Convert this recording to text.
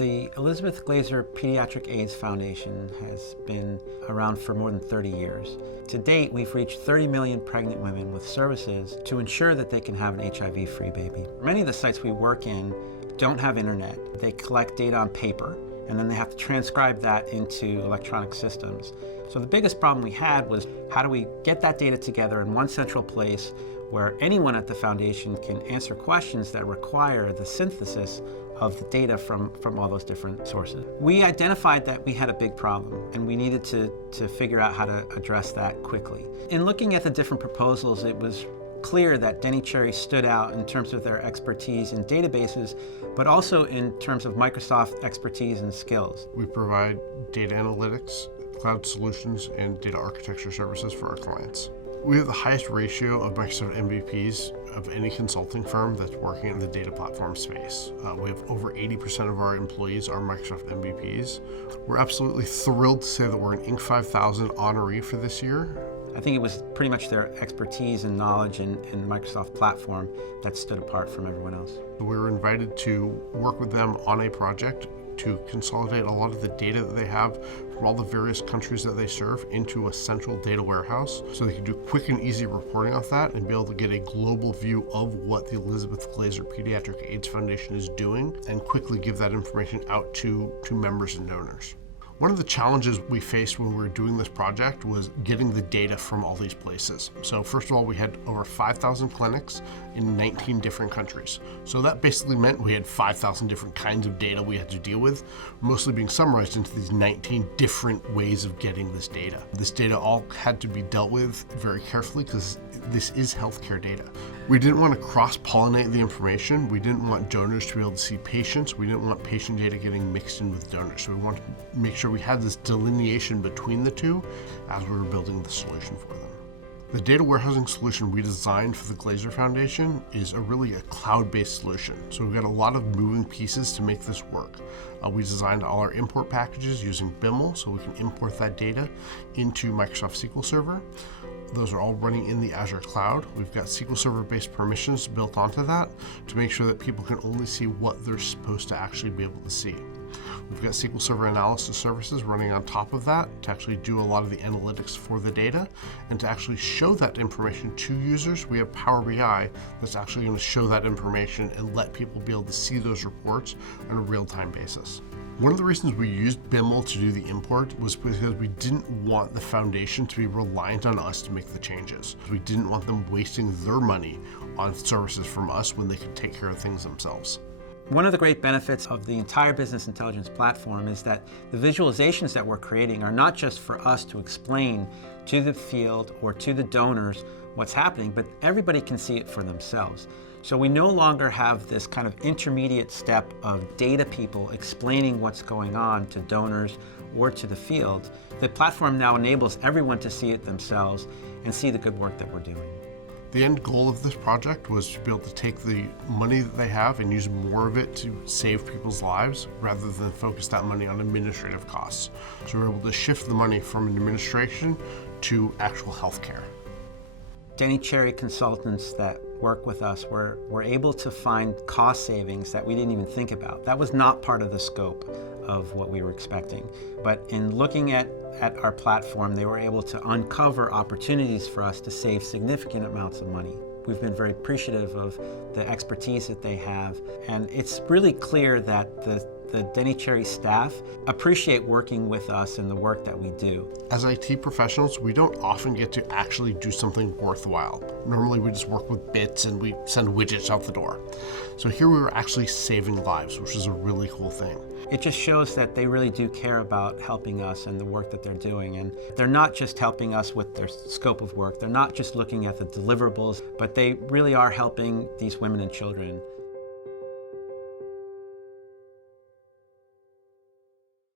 The Elizabeth Glaser Pediatric AIDS Foundation has been around for more than 30 years. To date, we've reached 30 million pregnant women with services to ensure that they can have an HIV-free baby. Many of the sites we work in don't have internet. They collect data on paper, and then they have to transcribe that into electronic systems. So the biggest problem we had was, how do we get that data together in one central place where anyone at the foundation can answer questions that require the synthesis of the data from all those different sources. We identified that we had a big problem and we needed to figure out how to address that quickly. In looking at the different proposals, it was clear that Denny Cherry stood out in terms of their expertise in databases, but also in terms of Microsoft expertise and skills. We provide data analytics, cloud solutions, and data architecture services for our clients. We have the highest ratio of Microsoft MVPs of any consulting firm that's working in the data platform space. We have over 80% of our employees are Microsoft MVPs. We're absolutely thrilled to say that we're an Inc. 5000 honoree for this year. I think it was pretty much their expertise and knowledge in the Microsoft platform that stood apart from everyone else. We were invited to work with them on a project to consolidate a lot of the data that they have from all the various countries that they serve into a central data warehouse, so they can do quick and easy reporting off that and be able to get a global view of what the Elizabeth Glaser Pediatric AIDS Foundation is doing and quickly give that information out to members and donors. One of the challenges we faced when we were doing this project was getting the data from all these places. So first of all, we had over 5,000 clinics in 19 different countries. So that basically meant we had 5,000 different kinds of data we had to deal with, mostly being summarized into these 19 different ways of getting this data. This data all had to be dealt with very carefully because this is healthcare data. We didn't want to cross-pollinate the information. We didn't want donors to be able to see patients. We didn't want patient data getting mixed in with donors. So we wanted to make sure we had this delineation between the two as we were building the solution for them. The data warehousing solution we designed for the Glaser Foundation is really a cloud-based solution. So we've got a lot of moving pieces to make this work. We designed all our import packages using BILM, so we can import that data into Microsoft SQL Server. Those are all running in the Azure cloud. We've got SQL Server-based permissions built onto that to make sure that people can only see what they're supposed to actually be able to see. We've got SQL Server analysis services running on top of that to actually do a lot of the analytics for the data, and to actually show that information to users, we have PowerBI that's actually going to show that information and let people be able to see those reports on a real-time basis. One of the reasons we used BIML to do the import was because we didn't want the foundation to be reliant on us to make the changes. We didn't want them wasting their money on services from us when they could take care of things themselves. One of the great benefits of the entire business intelligence platform is that the visualizations that we're creating are not just for us to explain to the field or to the donors what's happening, but everybody can see it for themselves. So we no longer have this kind of intermediate step of data people explaining what's going on to donors or to the field. The platform now enables everyone to see it themselves and see the good work that we're doing. The end goal of this project was to be able to take the money that they have and use more of it to save people's lives rather than focus that money on administrative costs. So we're able to shift the money from administration to actual healthcare. Denny Cherry consultants that work with us were able to find cost savings that we didn't even think about. That was not part of the scope of what we were expecting. But in looking at our platform, they were able to uncover opportunities for us to save significant amounts of money. We've been very appreciative of the expertise that they have, and it's really clear that the Denny Cherry staff appreciate working with us and the work that we do. As IT professionals, we don't often get to actually do something worthwhile. Normally we just work with bits and we send widgets out the door. So here we were actually saving lives, which is a really cool thing. It just shows that they really do care about helping us and the work that they're doing. And they're not just helping us with their scope of work. They're not just looking at the deliverables, but they really are helping these women and children.